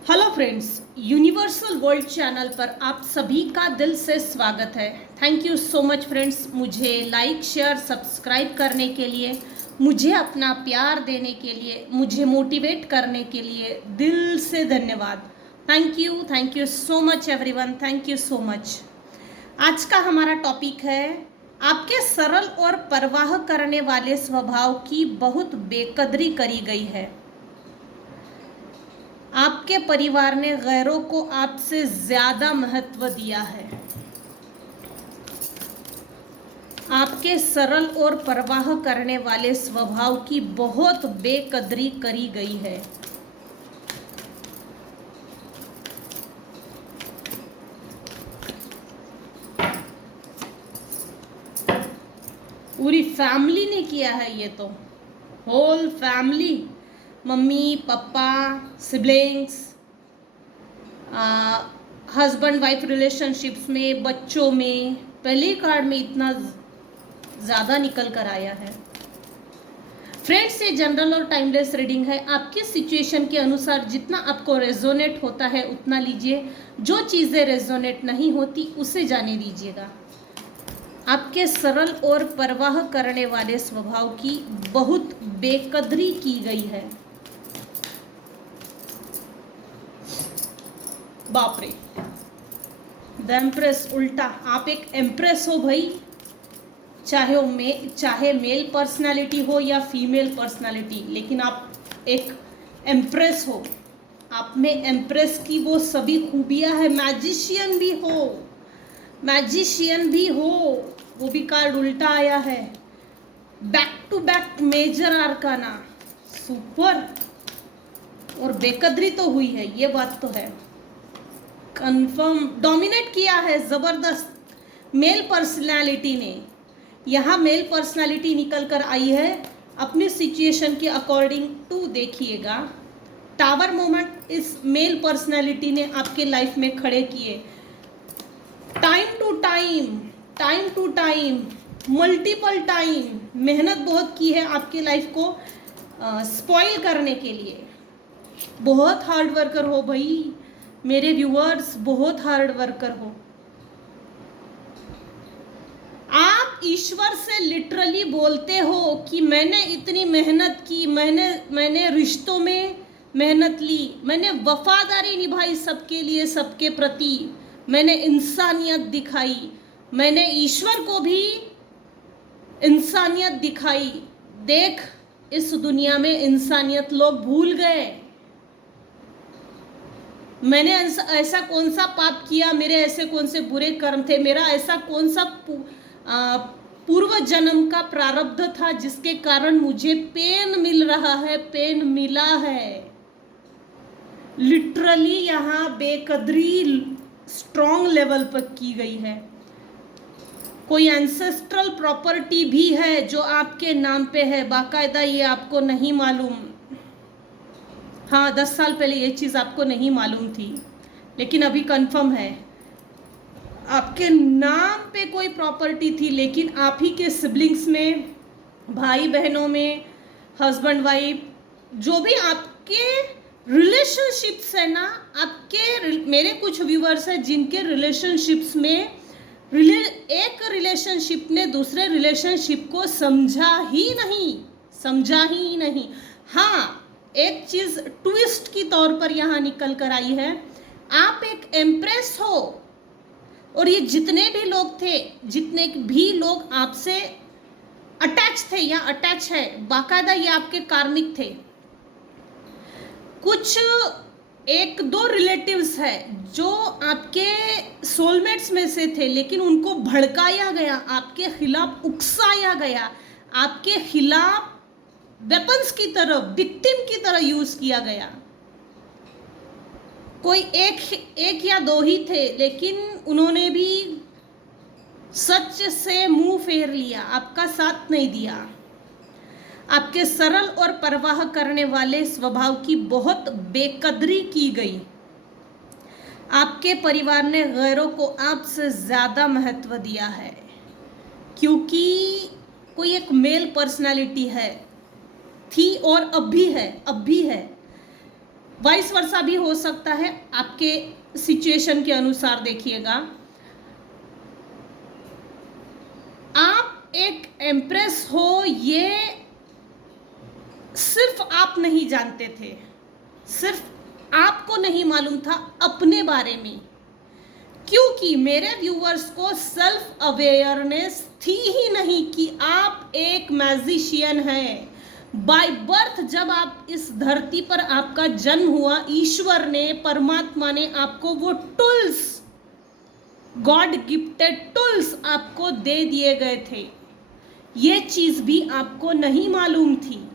Hello friends, universal world channel पर आप सभी का दिल से स्वागत है। Thank you so much friends, मुझे लाइक शेयर सब्सक्राइब करने के लिए, मुझे अपना प्यार देने के लिए, मुझे मोटिवेट करने के लिए दिल से धन्यवाद। Thank you so much everyone, thank you so much. आज का हमारा टॉपिक है आपके सरल और परवाह करने वाले स्वभाव की बहुत बेकदरी करी गई है। आपके परिवार ने गैरों को आपसे ज्यादा महत्व दिया है। आपके सरल और परवाह करने वाले स्वभाव की बहुत बेकदरी करी गई है। पूरी फैमिली ने किया है ये तो, whole family, mummy papa, siblings, husband wife relationships में, बच्चों में, पहले कार्ड में इतना ज़्यादा निकल कर आया है। फ्रेंड्स, ये जनरल और टाइमलेस रीडिंग है। आपकी सिचुएशन के अनुसार जितना आपको रेजोनेट होता है उतना लीजिए, जो चीज़ें रेजोनेट नहीं होती उसे जाने दीजिएगा। आपके सरल और परवाह करने वाले स्वभाव की बहुत बेकदरी की गई है। बाप रे, द एम्प्रेस उल्टा। आप एक एम्प्रेस हो भाई, चाहे मेल पर्सनालिटी हो या फीमेल पर्सनालिटी, लेकिन आप एक एम्प्रेस हो। आप में एम्प्रेस की वो सभी खूबियां है। मैजिशियन भी हो, वो भी कार्ड उल्टा आया है। Back to back major arcana, super. और बेकदरी तो हुई है, ये बात तो है, कंफर्म डोमिनेट किया है जबरदस्त मेल पर्सनालिटी ने। यहाँ मेल पर्सनालिटी निकल कर आई है अपनी सिचुएशन के अकॉर्डिंग टू। देखिएगा, टावर मोमेंट इस मेल पर्सनालिटी ने आपके लाइफ में खड़े किए। Time to time multiple time मेहनत बहुत की है आपके लाइफ को स्पॉइल करने के लिए। बहुत हार्ड वर्कर हो भाई मेरे व्यूअर्स, बहुत हार्ड वर्कर हो आप। ईश्वर से लिटरली बोलते हो कि मैंने इतनी मेहनत की, मैंने रिश्तों में मेहनत ली, मैंने वफादारी निभाई सबके लिए, सबके प्रति मैंने इंसानियत दिखाई, मैंने ईश्वर को भी इंसानियत दिखाई। देख, इस दुनिया में इंसानियत लोग भूल गए। मैंने ऐसा कौन सा पाप किया, मेरे ऐसे कौन से बुरे कर्म थे, मेरा ऐसा कौन सा पूर्व जन्म का प्रारब्ध था जिसके कारण मुझे पेन मिल रहा है, पेन मिला है। लिटरली यहाँ बेकदरी स्ट्रॉन्ग लेवल पर की गई है। कोई एंसेस्ट्रल प्रॉपर्टी भी है जो आपके नाम पे है बाकायदा, ये आपको नहीं मालूम। हाँ, 10 साल पहले ये चीज़ आपको नहीं मालूम थी, लेकिन अभी कंफर्म है। आपके नाम पे कोई प्रॉपर्टी थी, लेकिन आप ही के सिबलिंग्स में, भाई बहनों में, हस्बैंड वाइफ, जो भी आपके रिलेशनशिप्स है ना, मेरे कुछ व्यूअर्स हैं जिनके रिलेशनशिप्स में एक रिलेशनशिप ने दूसरे रिलेशनशिप को समझा ही नहीं। हाँ, एक चीज ट्विस्ट की तौर पर यहाँ निकल कर आई है। आप एक एम्प्रेस हो और ये जितने भी लोग आपसे अटैच थे या अटैच है, बाकायदा ये आपके कार्मिक थे। कुछ एक दो रिलेटिव्स है जो आपके सोलमेट्स में से थे, लेकिन उनको भड़काया गया, आपके खिलाफ उकसाया गया, आपके खिलाफ वेपन्स की तरह, विक्टिम की तरह यूज किया गया। कोई एक या दो ही थे, लेकिन उन्होंने भी सच से मुंह फेर लिया, आपका साथ नहीं दिया। आपके सरल और परवाह करने वाले स्वभाव की बहुत बेकदरी की गई। आपके परिवार ने गैरों को आपसे ज़्यादा महत्व दिया है, क्योंकि कोई एक मेल पर्सनालिटी है, थी और अब भी है वाइस वर्सा भी हो सकता है, आपके सिचुएशन के अनुसार देखिएगा। आप एक एम्प्रेस हो ये सिर्फ आप नहीं जानते थे, सिर्फ आपको नहीं मालूम था अपने बारे में, क्योंकि मेरे व्यूअर्स को सेल्फ अवेयरनेस थी ही नहीं कि आप एक मैजिशियन हैं। बाय बर्थ जब आप इस धरती पर आपका जन्म हुआ, ईश्वर ने, परमात्मा ने आपको वो टूल्स, गॉड गिफ्टेड टूल्स आपको दे दिए गए थे। ये चीज भी आपको नहीं मालूम थी।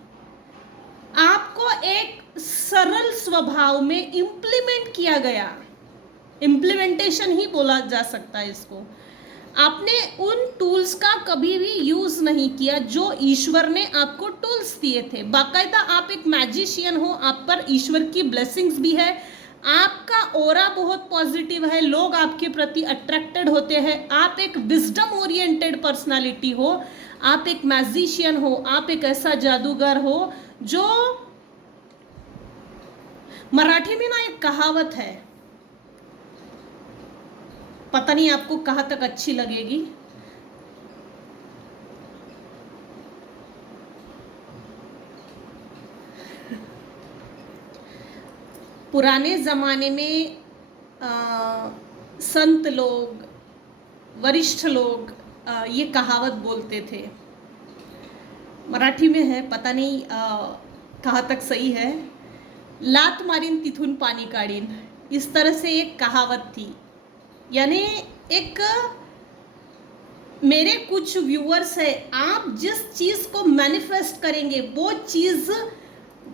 आपको एक सरल स्वभाव में इम्प्लीमेंट किया गया, इम्प्लीमेंटेशन ही बोला जा सकता है इसको। आपने उन टूल्स का कभी भी यूज नहीं किया जो ईश्वर ने आपको टूल्स दिए थे। बाकायदा आप एक मैजिशियन हो, आप पर ईश्वर की ब्लेसिंग्स भी है, आपका ऑरा बहुत पॉजिटिव है, लोग आपके प्रति अट्रैक्टेड होते हैं, आप एक विजडम ओरिएंटेड पर्सनालिटी हो, आप एक मैजिशियन हो, आप एक ऐसा जादूगर हो जो, मराठी में ना एक कहावत है, पता नहीं आपको कहाँ तक अच्छी लगेगी। पुराने ज़माने में संत लोग, वरिष्ठ लोग ये कहावत बोलते थे, मराठी में है, पता नहीं कहाँ तक सही है। लात मारीन तिथून पानी काढीन, इस तरह से एक कहावत थी। यानी एक, मेरे कुछ व्यूअर्स है, आप जिस चीज़ को मैनिफेस्ट करेंगे वो चीज़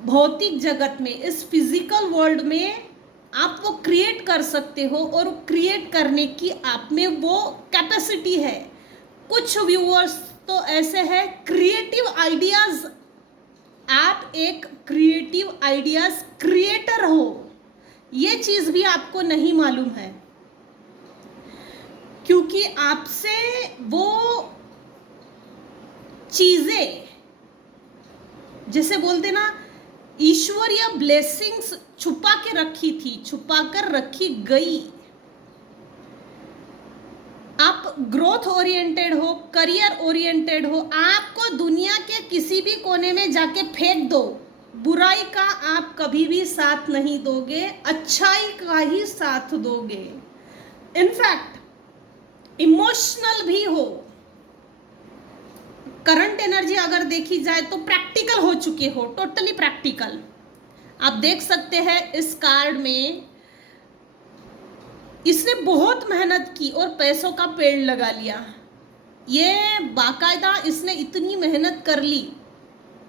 भौतिक जगत में, इस फिजिकल वर्ल्ड में आप वो क्रिएट कर सकते हो, और क्रिएट करने की आप में वो कैपेसिटी है। कुछ व्यूअर्स तो ऐसे हैं क्रिएटिव आइडियाज, आप एक क्रिएटिव आइडियाज क्रिएटर हो, ये चीज़ भी आपको नहीं मालूम है, क्योंकि आपसे वो चीजें, जैसे बोलते ना, ईश्वरीय ब्लेसिंग्स छुपा के रखी थी, छुपा कर रखी गई। आप ग्रोथ ओरिएंटेड हो, करियर ओरिएंटेड हो, आपको दुनिया के किसी भी कोने में जाके फेंक दो, बुराई का आप कभी भी साथ नहीं दोगे, अच्छाई का ही साथ दोगे। इनफैक्ट इमोशनल भी हो, करंट एनर्जी अगर देखी जाए तो प्रैक्टिकल हो चुके हो, टोटली प्रैक्टिकल। आप देख सकते हैं इस कार्ड में इसने बहुत मेहनत की और पैसों का पेड़ लगा लिया। ये बाकायदा इसने इतनी मेहनत कर ली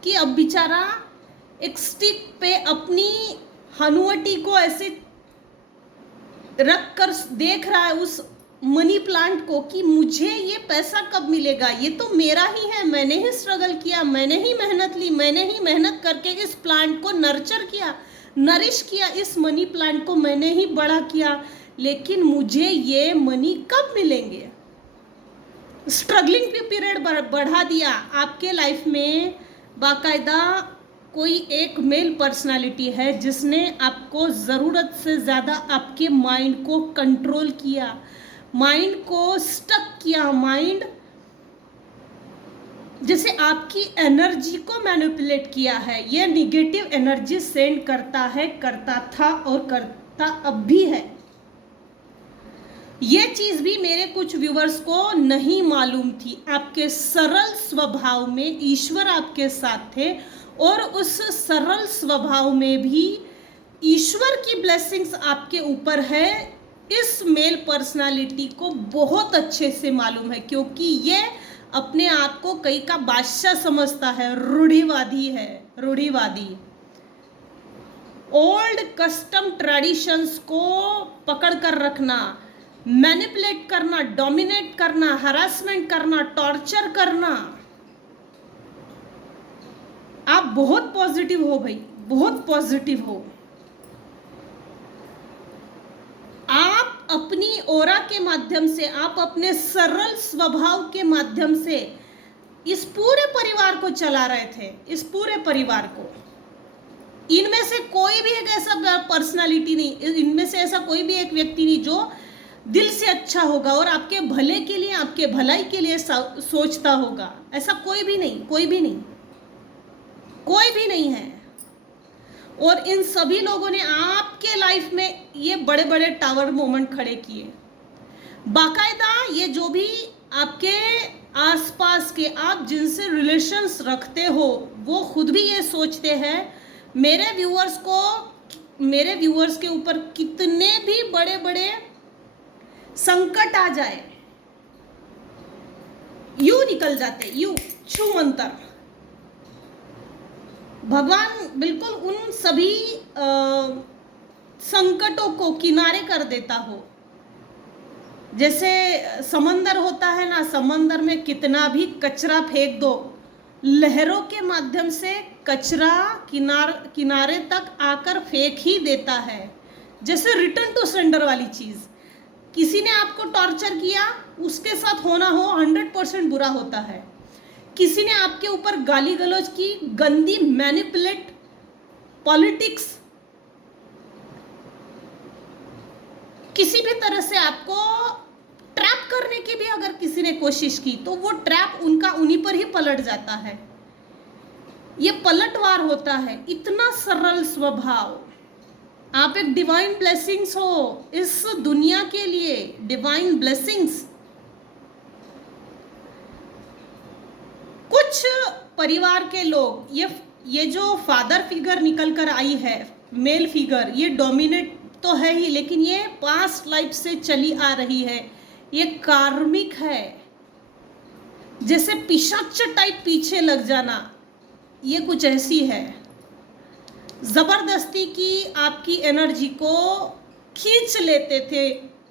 कि अब बेचारा एक स्टिक पे अपनी हनुवटी को ऐसे रख कर देख रहा है उस मनी प्लांट को कि मुझे ये पैसा कब मिलेगा, ये तो मेरा ही है, मैंने ही स्ट्रगल किया, मैंने ही मेहनत ली, मैंने ही मेहनत करके इस प्लांट को नर्चर किया, नरिश किया, इस मनी प्लांट को मैंने ही बड़ा किया, लेकिन मुझे ये मनी कब मिलेंगे। स्ट्रगलिंग पीरियड बढ़ा दिया आपके लाइफ में। बाकायदा कोई एक मेल पर्सनालिटी है जिसने आपको ज़रूरत से ज़्यादा आपके माइंड को कंट्रोल किया, माइंड को स्टक किया, माइंड जैसे आपकी एनर्जी को मैनिपुलेट किया है। ये निगेटिव एनर्जी सेंड करता है, करता था और करता अब भी है। ये चीज़ भी मेरे कुछ व्यूवर्स को नहीं मालूम थी। आपके सरल स्वभाव में ईश्वर आपके साथ थे, और उस सरल स्वभाव में भी ईश्वर की ब्लेसिंग्स आपके ऊपर है। इस मेल पर्सनालिटी को बहुत अच्छे से मालूम है, क्योंकि ये अपने आप को कई का बादशाह समझता है, रूढ़िवादी है, रूढ़िवादी। ओल्ड कस्टम ट्रेडिशंस को पकड़ कर रखना, मैनिपुलेट करना, डोमिनेट करना, हरासमेंट करना, टॉर्चर करना। आप बहुत पॉजिटिव हो भाई, बहुत पॉजिटिव हो। आप अपनी ओरा के माध्यम से, आप अपने सरल स्वभाव के माध्यम से इस पूरे परिवार को चला रहे थे, इस पूरे परिवार को। इनमें से कोई भी एक ऐसा पर्सनालिटी नहीं, इनमें से ऐसा कोई भी एक व्यक्ति नहीं जो दिल से अच्छा होगा और आपके भले के लिए, आपके भलाई के लिए सोचता होगा। ऐसा कोई भी नहीं, कोई भी नहीं, कोई भी नहीं है। और इन सभी लोगों ने आपके लाइफ में ये बड़े बड़े टावर मोमेंट खड़े किए। बाकायदा ये जो भी आपके आसपास के आप जिनसे रिलेशंस रखते हो वो खुद भी ये सोचते हैं मेरे व्यूअर्स के ऊपर कितने भी बड़े बड़े संकट आ जाए, यूं निकल जाते, यूं छू मंतर। भगवान बिल्कुल उन सभी संकटों को किनारे कर देता हो। जैसे समंदर होता है ना, समंदर में कितना भी कचरा फेंक दो, लहरों के माध्यम से कचरा किनारे तक आकर फेंक ही देता है। जैसे रिटर्न टू सेंडर वाली चीज़, किसी ने आपको टॉर्चर किया, उसके साथ होना हो 100% बुरा होता है। किसी ने आपके ऊपर गाली गलौज की, गंदी मैनिपुलेट पॉलिटिक्स, किसी भी तरह से आपको ट्रैप करने की भी अगर किसी ने कोशिश की तो वो ट्रैप उनका उन्हीं पर ही पलट जाता है। ये पलटवार होता है। इतना सरल स्वभाव। आप एक डिवाइन ब्लेसिंग्स हो इस दुनिया के लिए, डिवाइन ब्लेसिंग्स। कुछ परिवार के लोग, ये जो फादर फिगर निकल कर आई है, मेल फिगर, ये डोमिनेट तो है ही, लेकिन ये पास्ट लाइफ से चली आ रही है। ये कार्मिक है। जैसे पिशाच टाइप पीछे लग जाना, ये कुछ ऐसी है। जबरदस्ती की आपकी एनर्जी को खींच लेते थे,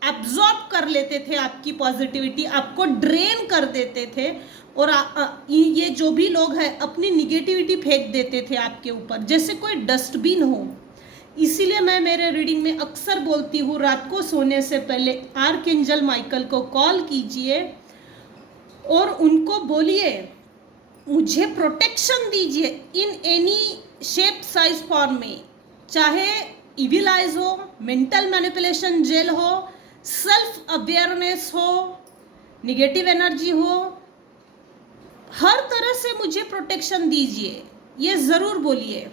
एब्जॉर्ब कर लेते थे, आपकी पॉजिटिविटी आपको ड्रेन कर देते थे। और ये जो भी लोग हैं अपनी निगेटिविटी फेंक देते थे आपके ऊपर, जैसे कोई डस्टबिन हो। इसीलिए मैं मेरे रीडिंग में अक्सर बोलती हूँ, रात को सोने से पहले आर्कएंजल माइकल को कॉल कीजिए और उनको बोलिए मुझे प्रोटेक्शन दीजिए in any shape size form में। चाहे इविल आइज हो, मेंटल मैनिपुलेशन जेल हो, सेल्फ अवेयरनेस हो, निगेटिव एनर्जी हो, हर तरह से मुझे प्रोटेक्शन दीजिए, ये ज़रूर बोलिए।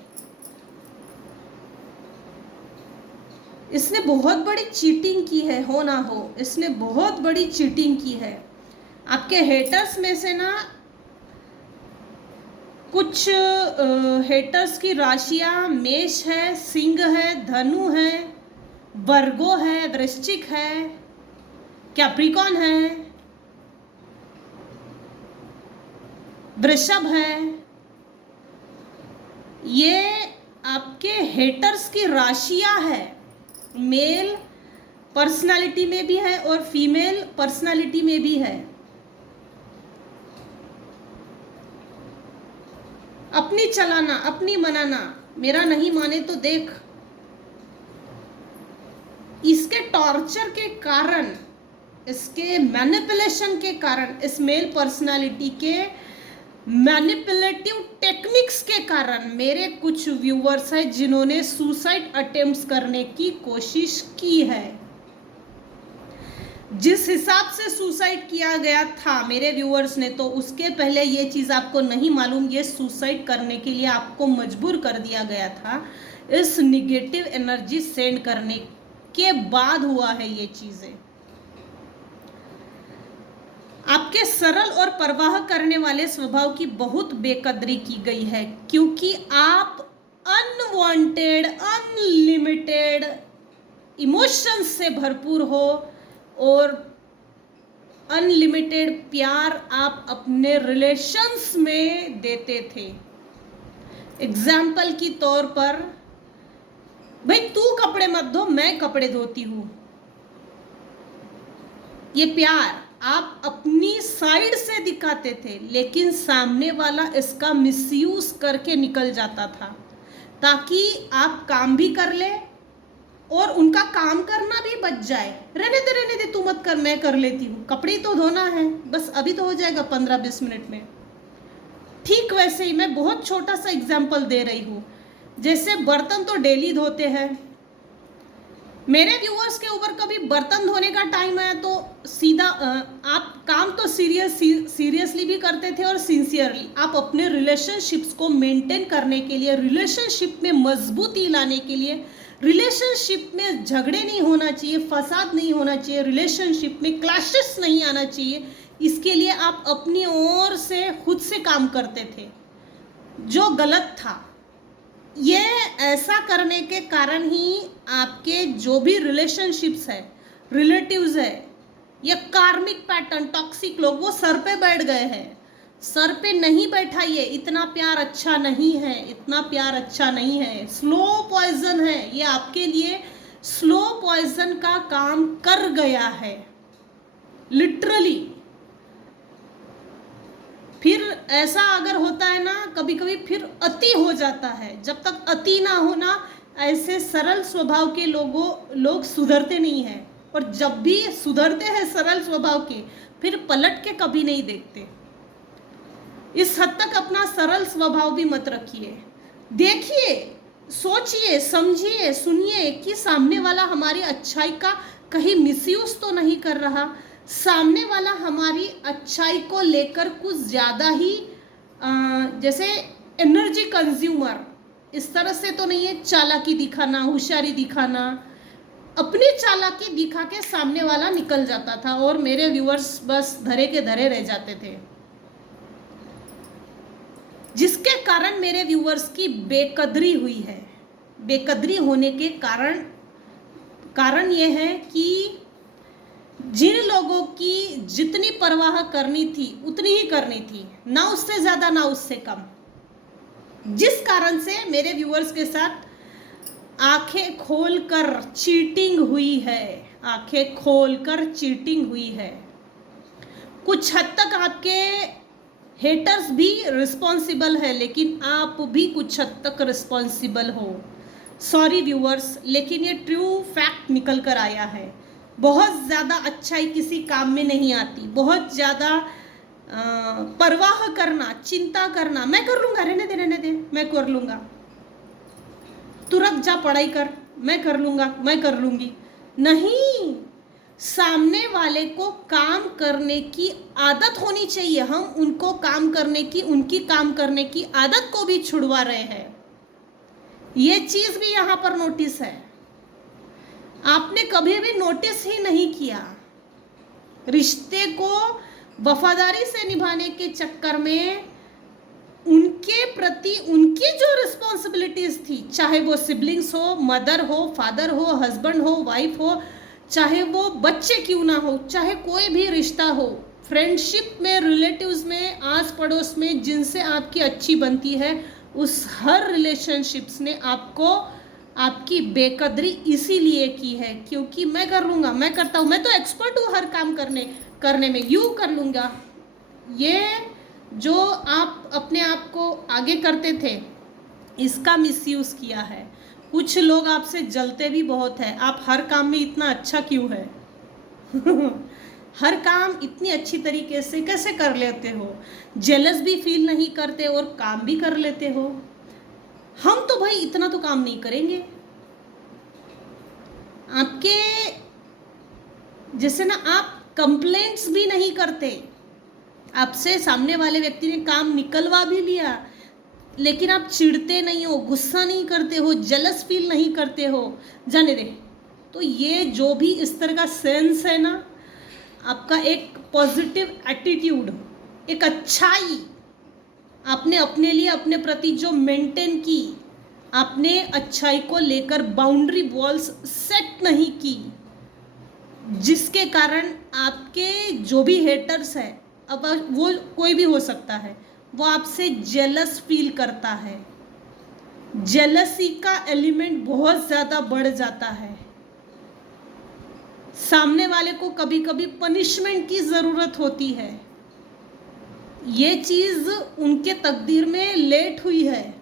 इसने बहुत बड़ी चीटिंग की है, हो ना हो, इसने बहुत बड़ी चीटिंग की है। आपके हेटर्स में से ना कुछ हेटर्स की राशियां मेष है, सिंह है, धनु है, वर्गो है, वृश्चिक है, कैप्रिकॉन है, वृषभ है। ये आपके हेटर्स की राशियां है। मेल पर्सनालिटी में भी है और फीमेल पर्सनालिटी में भी है। अपनी चलाना, अपनी मनाना, मेरा नहीं माने तो देख। इसके टॉर्चर के कारण, इसके मैनिपुलेशन के कारण, इस मेल पर्सनालिटी के मैनिपुलेटिव टेक्निक्स के कारण मेरे कुछ व्यूअर्स हैं जिन्होंने सुसाइड अटेम्प्ट्स करने की कोशिश की है। जिस हिसाब से सुसाइड किया गया था मेरे व्यूअर्स ने, तो उसके पहले ये चीज़ आपको नहीं मालूम, ये सुसाइड करने के लिए आपको मजबूर कर दिया गया था। इस निगेटिव एनर्जी सेंड करने के बाद हुआ है ये चीज़ें। आपके सरल और परवाह करने वाले स्वभाव की बहुत बेकदरी की गई है, क्योंकि आप अनवांटेड, अनलिमिटेड इमोशंस से भरपूर हो और अनलिमिटेड प्यार आप अपने रिलेशंस में देते थे। एग्जाम्पल की तौर पर, भाई तू कपड़े मत धो, मैं कपड़े धोती हूँ। ये प्यार आप अपनी साइड से दिखाते थे, लेकिन सामने वाला इसका मिसयूज करके निकल जाता था ताकि आप काम भी कर ले और उनका काम करना भी बच जाए। रहने दे तू मत कर, मैं कर लेती हूँ, कपड़े तो धोना है, बस अभी तो हो जाएगा 15-20 मिनट में। ठीक वैसे ही मैं बहुत छोटा सा एग्जाम्पल दे रही हूँ। जैसे बर्तन तो डेली धोते हैं, मेरे व्यूअर्स के ऊपर कभी बर्तन धोने का टाइम आया तो सीधा आप काम तो सीरियसली भी करते थे और सिंसियरली आप अपने रिलेशनशिप्स को मेंटेन करने के लिए, रिलेशनशिप में मजबूती लाने के लिए, रिलेशनशिप में झगड़े नहीं होना चाहिए, फसाद नहीं होना चाहिए, रिलेशनशिप में क्लैशेस नहीं आना चाहिए, इसके लिए आप अपनी ओर से खुद से काम करते थे, जो गलत था। ये ऐसा करने के कारण ही आपके जो भी रिलेशनशिप्स है, रिलेटिव्स है, ये कार्मिक पैटर्न, टॉक्सिक लोग वो सर पे बैठ गए हैं। सर पे नहीं बैठा, ये इतना प्यार अच्छा नहीं है, इतना प्यार अच्छा नहीं है, स्लो पॉइजन है ये, आपके लिए स्लो पॉइजन का काम कर गया है लिटरली। फिर ऐसा अगर होता है ना कभी कभी, फिर अति हो जाता है। जब तक अति ना हो ना, ऐसे सरल स्वभाव के लोग सुधरते नहीं हैं, और जब भी सुधरते हैं सरल स्वभाव के, फिर पलट के कभी नहीं देखते। इस हद तक अपना सरल स्वभाव भी मत रखिए। देखिए, सोचिए, समझिए, सुनिए कि सामने वाला हमारी अच्छाई का कहीं मिसयूज तो नहीं कर रहा, सामने वाला हमारी अच्छाई को लेकर कुछ ज़्यादा ही जैसे एनर्जी कंज्यूमर इस तरह से तो नहीं है, चालाकी दिखाना, होशियारी दिखाना, अपनी चालाकी दिखा के सामने वाला निकल जाता था और मेरे व्यूअर्स बस धरे के धरे रह जाते थे, जिसके कारण मेरे व्यूअर्स की बेकदरी हुई है। बेकदरी होने के कारण ये है कि जिन लोगों की जितनी परवाह करनी थी उतनी ही करनी थी, ना उससे ज़्यादा ना उससे कम, जिस कारण से मेरे व्यूअर्स के साथ आंखें खोलकर चीटिंग हुई है, आंखें खोलकर चीटिंग हुई है। कुछ हद तक आपके हेटर्स भी रिस्पॉन्सिबल है, लेकिन आप भी कुछ हद तक रिस्पॉन्सिबल हो। सॉरी व्यूअर्स, लेकिन ये ट्रू फैक्ट निकल कर आया है। बहुत ज़्यादा अच्छाई किसी काम में नहीं आती, बहुत ज़्यादा परवाह करना, चिंता करना, मैं कर लूँगा, रहने दे, मैं कर लूँगा, तुरंत जा पढ़ाई कर, मैं कर लूँगा, मैं कर लूँगी, नहीं। सामने वाले को काम करने की आदत होनी चाहिए। हम उनको काम करने की, उनकी काम करने की आदत को भी छुड़वा रहे हैं। ये चीज़ भी यहाँ पर नोटिस है, आपने कभी भी नोटिस ही नहीं किया। रिश्ते को वफादारी से निभाने के चक्कर में उनके प्रति उनकी जो रिस्पॉन्सिबिलिटीज थी, चाहे वो सिबलिंग्स हो, मदर हो, फादर हो, हस्बैंड हो, वाइफ हो, चाहे वो बच्चे क्यों ना हो, चाहे कोई भी रिश्ता हो, फ्रेंडशिप में, रिलेटिव्स में, आस पड़ोस में, जिनसे आपकी अच्छी बनती है, उस हर रिलेशनशिप्स ने आपको आपकी बेकदरी इसीलिए की है क्योंकि मैं कर लूँगा, मैं करता हूँ, मैं तो एक्सपर्ट हूँ हर काम करने में, यूँ कर लूँगा। ये जो आप अपने आप को आगे करते थे, इसका मिसयूज़ किया है। कुछ लोग आपसे जलते भी बहुत है, आप हर काम में इतना अच्छा क्यों है हर काम इतनी अच्छी तरीके से कैसे कर लेते हो, जेलस भी फील नहीं करते और काम भी कर लेते हो। हम तो भाई इतना तो काम नहीं करेंगे। आपके जैसे ना, आप कंप्लेंट्स भी नहीं करते, आपसे सामने वाले व्यक्ति ने काम निकलवा भी लिया, लेकिन आप चिढ़ते नहीं हो, गुस्सा नहीं करते हो, जेलस फील नहीं करते हो, जाने दे। तो ये जो भी इस तरह का सेंस है ना, आपका एक पॉजिटिव एटीट्यूड, एक अच्छाई आपने अपने लिए, अपने प्रति जो मेंटेन की, आपने अच्छाई को लेकर बाउंड्री वॉल्स सेट नहीं की, जिसके कारण आपके जो भी हेटर्स हैं, अब वो कोई भी हो सकता है, वो आपसे जेलस फील करता है। जेलसी का एलिमेंट बहुत ज़्यादा बढ़ जाता है। सामने वाले को कभी कभी पनिशमेंट की ज़रूरत होती है। ये चीज़ उनके तकदीर में लेट हुई है।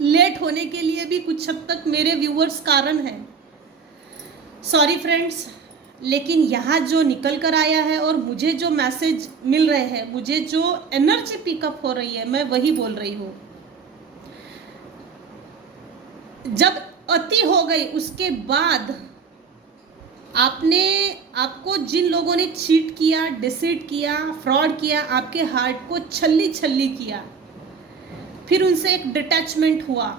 लेट होने के लिए भी कुछ हद तक मेरे व्यूअर्स कारण हैं। सॉरी फ्रेंड्स, लेकिन यहाँ जो निकल कर आया है और मुझे जो मैसेज मिल रहे हैं, मुझे जो एनर्जी पिकअप हो रही है, मैं वही बोल रही हूँ। जब अति हो गई उसके बाद आपको जिन लोगों ने चीट किया, डिसीट किया, फ्रॉड किया, आपके हार्ट को छल्ली छल्ली किया, फिर उनसे एक डिटैचमेंट हुआ।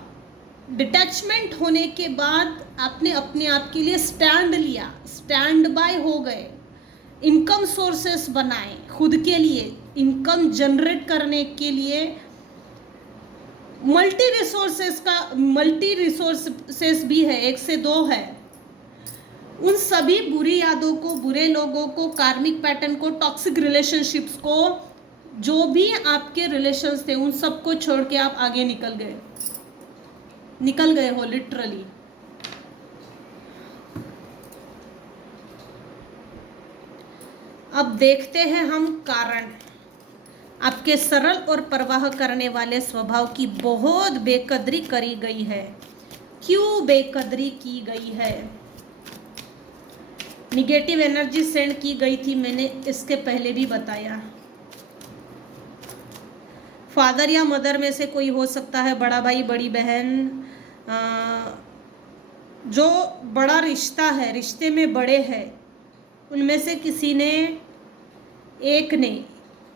डिटैचमेंट होने के बाद आपने अपने आप के लिए स्टैंड लिया, स्टैंड बाय हो गए, इनकम सोर्सेस बनाए, खुद के लिए इनकम जनरेट करने के लिए मल्टी रिसोर्सेस भी है, एक से दो है। उन सभी बुरी यादों को, बुरे लोगों को, कार्मिक पैटर्न को, टॉक्सिक रिलेशनशिप्स को, जो भी आपके रिलेशंस थे उन सबको छोड़ के आप आगे निकल गए हो लिटरली। अब देखते हैं हम कारण। आपके सरल और परवाह करने वाले स्वभाव की बहुत बेकदरी करी गई है। क्यों बेकदरी की गई है? निगेटिव एनर्जी सेंड की गई थी, मैंने इसके पहले भी बताया। फादर या मदर में से कोई हो सकता है, बड़ा भाई, बड़ी बहन, जो बड़ा रिश्ता है, रिश्ते में बड़े हैं, उनमें से किसी ने, एक ने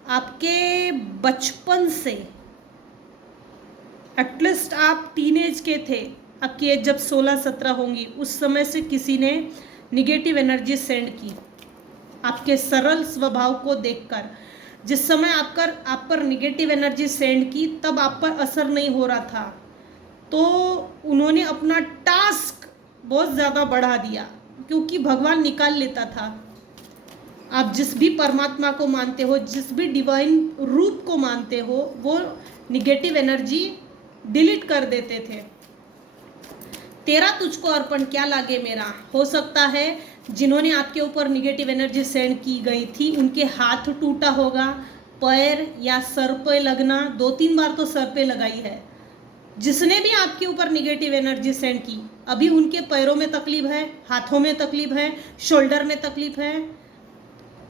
आपके बचपन से, एटलीस्ट आप टीनेज के थे, आपकी एज जब 16-17 होंगी, उस समय से किसी ने निगेटिव एनर्जी सेंड की आपके सरल स्वभाव को देखकर। जिस समय आप पर निगेटिव एनर्जी सेंड की तब आप पर असर नहीं हो रहा था, तो उन्होंने अपना टास्क बहुत ज़्यादा बढ़ा दिया, क्योंकि भगवान निकाल लेता था। आप जिस भी परमात्मा को मानते हो, जिस भी डिवाइन रूप को मानते हो, वो निगेटिव एनर्जी डिलीट कर देते थे। तेरा तुझको अर्पण क्या लागे मेरा। हो सकता है जिन्होंने आपके ऊपर निगेटिव एनर्जी सेंड की गई थी उनके हाथ टूटा होगा, पैर या सर पे लगना, 2-3 बार तो सर पे लगाई है। जिसने भी आपके ऊपर निगेटिव एनर्जी सेंड की, अभी उनके पैरों में तकलीफ है, हाथों में तकलीफ है, शोल्डर में तकलीफ है,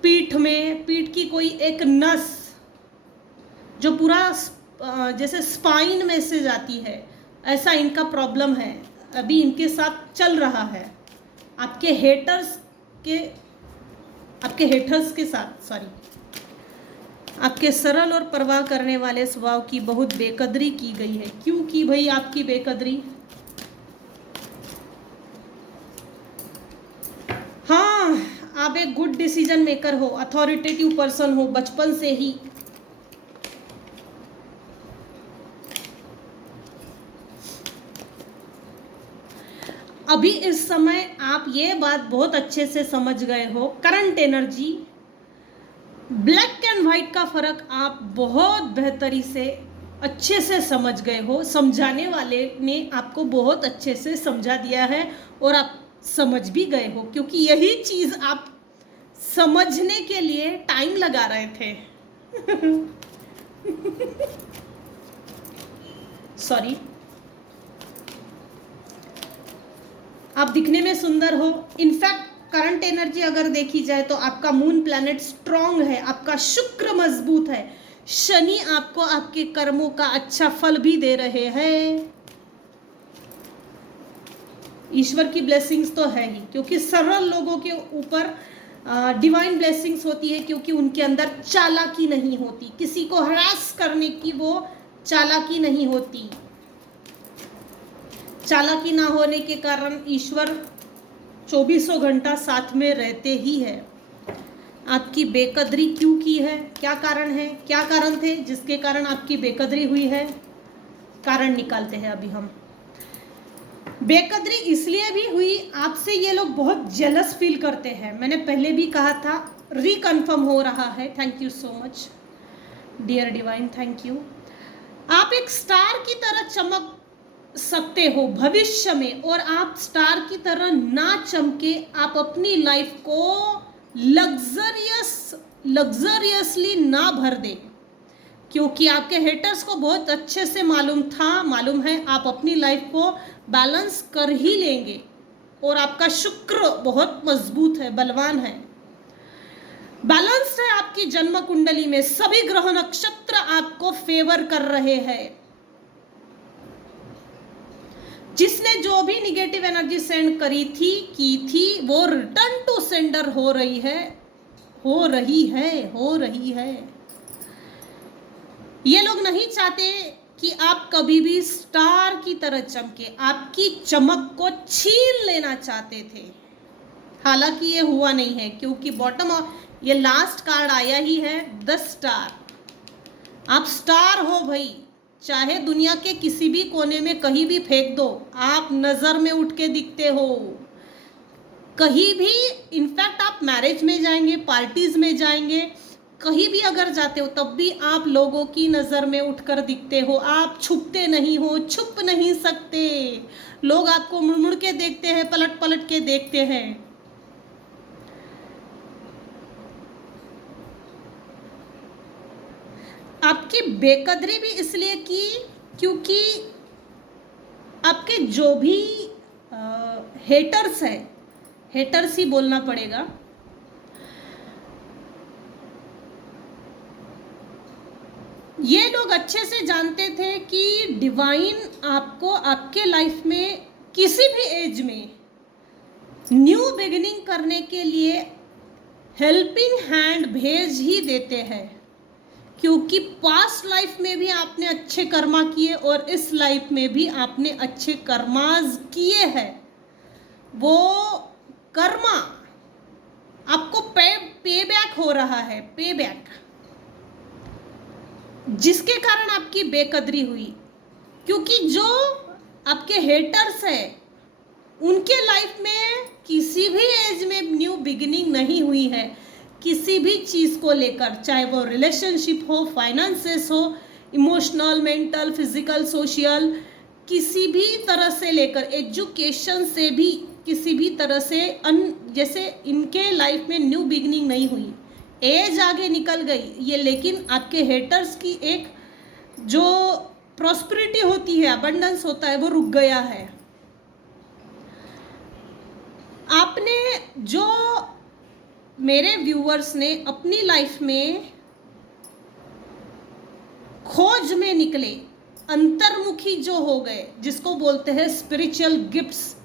पीठ में, पीठ की कोई एक नस जो पूरा जैसे स्पाइन में से जाती है, ऐसा इनका प्रॉब्लम है, अभी इनके साथ चल रहा है। आपके हेटर्स के साथ, सॉरी, आपके सरल और परवाह करने वाले स्वभाव की बहुत बेकदरी की गई है। क्यों की भाई आपकी बेकदरी? हाँ, आप एक गुड डिसीजन मेकर हो, अथॉरिटेटिव पर्सन हो बचपन से ही। अभी इस समय आप ये बात बहुत अच्छे से समझ गए हो, current energy, black and white का फर्क आप बहुत बेहतरी से अच्छे से समझ गए हो। समझाने वाले ने आपको बहुत अच्छे से समझा दिया है और आप समझ भी गए हो, क्योंकि यही चीज़ आप समझने के लिए टाइम लगा रहे थे। सॉरी, आप दिखने में सुंदर हो। इनफैक्ट करंट एनर्जी अगर देखी जाए तो आपका मून प्लैनेट स्ट्रांग है, आपका शुक्र मजबूत है, शनि आपको आपके कर्मों का अच्छा फल भी दे रहे हैं। ईश्वर की ब्लेसिंग्स तो है ही, क्योंकि सरल लोगों के ऊपर डिवाइन ब्लेसिंग्स होती है, क्योंकि उनके अंदर चालाकी नहीं होती, किसी को हरास करने की वो चालाकी नहीं होती। चालाकी ना होने के कारण ईश्वर 24 घंटा साथ में रहते ही है। आपकी बेकदरी क्यों की है? क्या कारण है? क्या कारण थे जिसके कारण आपकी बेकदरी हुई है? कारण निकालते हैं अभी हम। बेकदरी इसलिए भी हुई, आपसे ये लोग बहुत जेलस फील करते हैं। मैंने पहले भी कहा था, रिकन्फर्म हो रहा है। Thank you so much dear divine, thank you. आप एक स्टार की तरह चमक सकते हो भविष्य में, और आप स्टार की तरह ना चमके आप अपनी लाइफ को लग्जरियसली ना भर दे, क्योंकि आपके हेटर्स को बहुत अच्छे से मालूम है आप अपनी लाइफ को बैलेंस कर ही लेंगे, और आपका शुक्र बहुत मजबूत है, बलवान है, बैलेंस्ड है। आपकी जन्म कुंडली में सभी ग्रह नक्षत्र आपको फेवर कर रहे हैं। जिसने जो भी निगेटिव एनर्जी सेंड करी थी की थी, वो रिटर्न टू सेंडर हो रही है, हो रही है, हो रही है। ये लोग नहीं चाहते कि आप कभी भी स्टार की तरह चमके, आपकी चमक को छीन लेना चाहते थे। हालांकि ये हुआ नहीं है, क्योंकि बॉटम ऑफ ये लास्ट कार्ड आया ही है, 10 स्टार। आप स्टार हो भाई, चाहे दुनिया के किसी भी कोने में कहीं भी फेंक दो, आप नजर में उठ के दिखते हो कहीं भी। इनफैक्ट आप मैरिज में जाएंगे, पार्टीज में जाएंगे, कहीं भी अगर जाते हो तब भी आप लोगों की नज़र में उठकर दिखते हो। आप छुपते नहीं हो, छुप नहीं सकते। लोग आपको मुड़ मुड़ के देखते हैं, पलट पलट के देखते हैं। आपकी बेकदरी भी इसलिए की क्योंकि आपके जो भी हेटर्स है, हेटर्स ही बोलना पड़ेगा, ये लोग अच्छे से जानते थे कि डिवाइन आपको आपके लाइफ में किसी भी एज में न्यू बिगिनिंग करने के लिए हेल्पिंग हैंड भेज ही देते हैं, क्योंकि पास्ट लाइफ में भी आपने अच्छे कर्मा किए और इस लाइफ में भी आपने अच्छे कर्माज किए हैं। वो कर्मा आपको पे बैक हो रहा है, पे बैक, जिसके कारण आपकी बेकदरी हुई। क्योंकि जो आपके हेटर्स हैं उनके लाइफ में किसी भी एज में न्यू बिगिनिंग नहीं हुई है, किसी भी चीज़ को लेकर, चाहे वो रिलेशनशिप हो, फाइनेंसेस हो, इमोशनल, मेंटल, फिजिकल, सोशल, किसी भी तरह से लेकर, एजुकेशन से भी किसी भी तरह से जैसे इनके लाइफ में न्यू बिगिनिंग नहीं हुई। एज आगे निकल गई ये, लेकिन आपके हेटर्स की एक जो प्रॉस्पेरिटी होती है, अबंडेंस होता है, वो रुक गया है। आपने जो मेरे व्यूअर्स ने अपनी लाइफ में खोज में निकले, अंतर्मुखी जो हो गए, जिसको बोलते हैं स्पिरिचुअल गिफ्ट्स,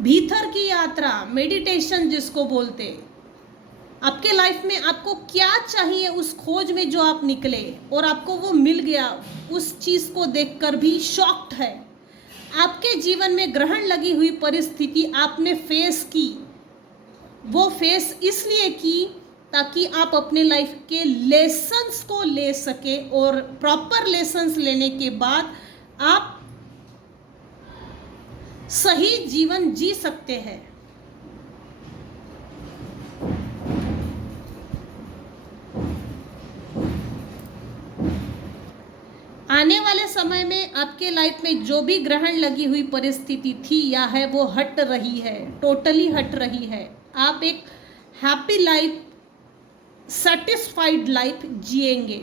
भीतर की यात्रा, मेडिटेशन जिसको बोलते, आपके लाइफ में आपको क्या चाहिए उस खोज में जो आप निकले और आपको वो मिल गया, उस चीज़ को देखकर भी शॉक्ड है। आपके जीवन में ग्रहण लगी हुई परिस्थिति आपने फेस की, वो फेस इसलिए की ताकि आप अपने लाइफ के लेसन्स को ले सके, और प्रॉपर लेसन्स लेने के बाद आप सही जीवन जी सकते हैं। आने वाले समय में आपके लाइफ में जो भी ग्रहण लगी हुई परिस्थिति थी या है, वो हट रही है, टोटली हट रही है। आप एक हैप्पी लाइफ, सेटिस्फाइड लाइफ जिएंगे।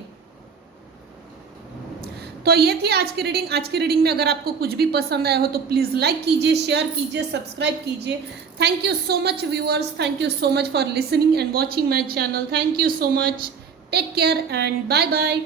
तो ये थी आज की रीडिंग। आज की रीडिंग में अगर आपको कुछ भी पसंद आया हो तो प्लीज़ लाइक कीजिए, शेयर कीजिए, सब्सक्राइब कीजिए। Thank you so much viewers, thank you so much for listening and watching my channel. Thank you so much, take care and bye bye.